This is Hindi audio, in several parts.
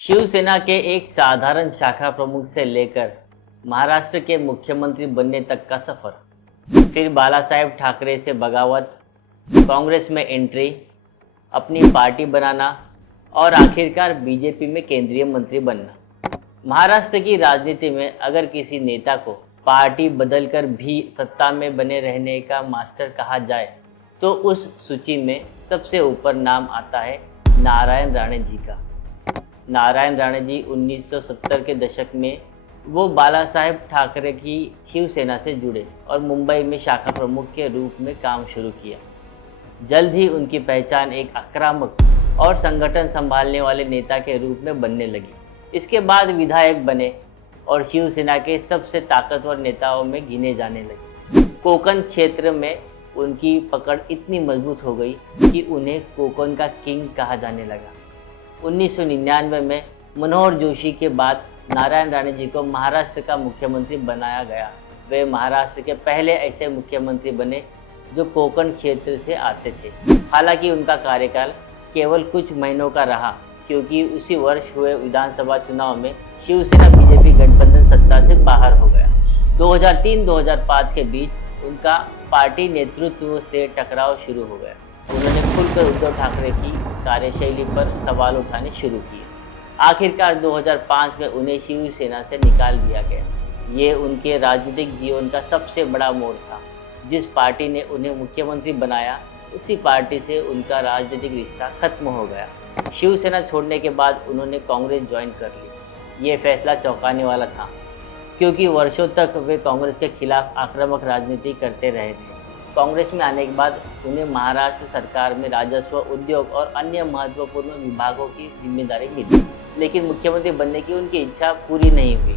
शिवसेना के एक साधारण शाखा प्रमुख से लेकर महाराष्ट्र के मुख्यमंत्री बनने तक का सफर, फिर बालासाहेब ठाकरे से बगावत, कांग्रेस में एंट्री, अपनी पार्टी बनाना और आखिरकार बीजेपी में केंद्रीय मंत्री बनना। महाराष्ट्र की राजनीति में अगर किसी नेता को पार्टी बदलकर भी सत्ता में बने रहने का मास्टर कहा जाए तो उस सूची में सबसे ऊपर नाम आता है नारायण राणे जी का। नारायण राणे जी 1970 के दशक में वो बालासाहेब ठाकरे की शिवसेना से जुड़े और मुंबई में शाखा प्रमुख के रूप में काम शुरू किया। जल्द ही उनकी पहचान एक आक्रामक और संगठन संभालने वाले नेता के रूप में बनने लगी। इसके बाद विधायक बने और शिवसेना के सबसे ताकतवर नेताओं में गिने जाने लगे। कोकण क्षेत्र में उनकी पकड़ इतनी मजबूत हो गई कि उन्हें कोकण का किंग कहा जाने लगा। 1999 में मनोहर जोशी के बाद नारायण राणे जी को महाराष्ट्र का मुख्यमंत्री बनाया गया। वे महाराष्ट्र के पहले ऐसे मुख्यमंत्री बने जो कोकण क्षेत्र से आते थे। हालांकि उनका कार्यकाल केवल कुछ महीनों का रहा, क्योंकि उसी वर्ष हुए विधानसभा चुनाव में शिवसेना बीजेपी गठबंधन सत्ता से बाहर हो गया। 2003-2005 के बीच उनका पार्टी नेतृत्व से टकराव शुरू हो गया। उन्होंने खुलकर उद्धव ठाकरे की कार्यशैली पर सवाल उठाने शुरू किए। आखिरकार 2005 में उन्हें शिवसेना से निकाल दिया गया। ये उनके राजनीतिक जीवन का सबसे बड़ा मोड़ था। जिस पार्टी ने उन्हें मुख्यमंत्री बनाया, उसी पार्टी से उनका राजनीतिक रिश्ता खत्म हो गया। शिवसेना छोड़ने के बाद उन्होंने कांग्रेस ज्वाइन कर ली। ये फैसला चौंकाने वाला था, क्योंकि वर्षों तक वे कांग्रेस के खिलाफ आक्रामक राजनीति करते रहे थे। कांग्रेस में आने के बाद उन्हें महाराष्ट्र सरकार में राजस्व, उद्योग और अन्य महत्वपूर्ण विभागों की जिम्मेदारी मिली, लेकिन मुख्यमंत्री बनने की उनकी इच्छा पूरी नहीं हुई।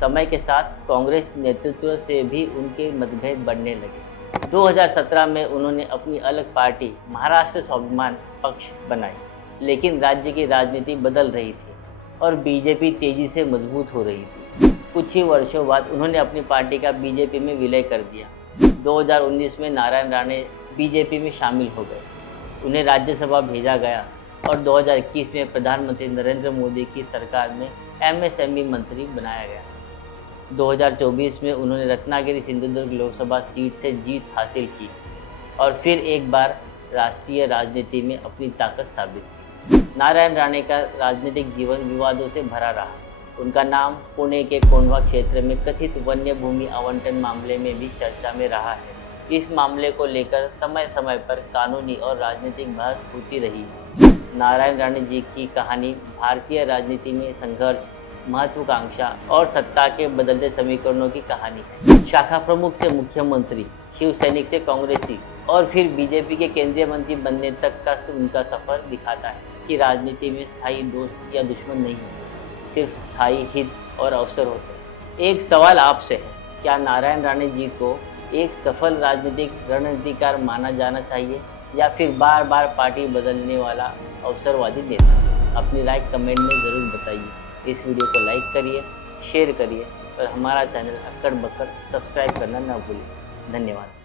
समय के साथ कांग्रेस नेतृत्व से भी उनके मतभेद बढ़ने लगे। 2017 में उन्होंने अपनी अलग पार्टी महाराष्ट्र स्वाभिमान पक्ष बनाई, लेकिन राज्य की राजनीति बदल रही थी और बीजेपी तेजी से मजबूत हो रही थी। कुछ ही वर्षों बाद उन्होंने अपनी पार्टी का बीजेपी में विलय कर दिया। 2019 में नारायण राणे बीजेपी में शामिल हो गए। उन्हें राज्यसभा भेजा गया और 2021 में प्रधानमंत्री नरेंद्र मोदी की सरकार में एमएसएमई मंत्री बनाया गया। 2024 में उन्होंने रत्नागिरी सिंधुदुर्ग लोकसभा सीट से जीत हासिल की और फिर एक बार राष्ट्रीय राजनीति में अपनी ताकत साबित की। नारायण राणे का राजनीतिक जीवन विवादों से भरा रहा। उनका नाम पुणे के कोंढवा क्षेत्र में कथित वन्य भूमि आवंटन मामले में भी चर्चा में रहा है। इस मामले को लेकर समय समय पर कानूनी और राजनीतिक बहस होती रही है। नारायण राणे जी की कहानी भारतीय राजनीति में संघर्ष, महत्वाकांक्षा और सत्ता के बदलते समीकरणों की कहानी है। शाखा प्रमुख से मुख्यमंत्री, शिव सैनिक से कांग्रेसी और फिर बीजेपी के केंद्रीय मंत्री बनने तक का उनका सफर दिखाता है कि राजनीति में स्थायी दोस्त या दुश्मन नहीं होते, सिर्फ स्थायी हित और अवसर होते हैं। एक सवाल आपसे है, क्या नारायण राणे जी को एक सफल राजनीतिक रणनीतिकार माना जाना चाहिए या फिर बार बार पार्टी बदलने वाला अवसरवादी नेता? अपनी राय कमेंट में ज़रूर बताइए। इस वीडियो को लाइक करिए, शेयर करिए और हमारा चैनल अक्कड़ बक्कड़ सब्सक्राइब करना न भूलिए। धन्यवाद।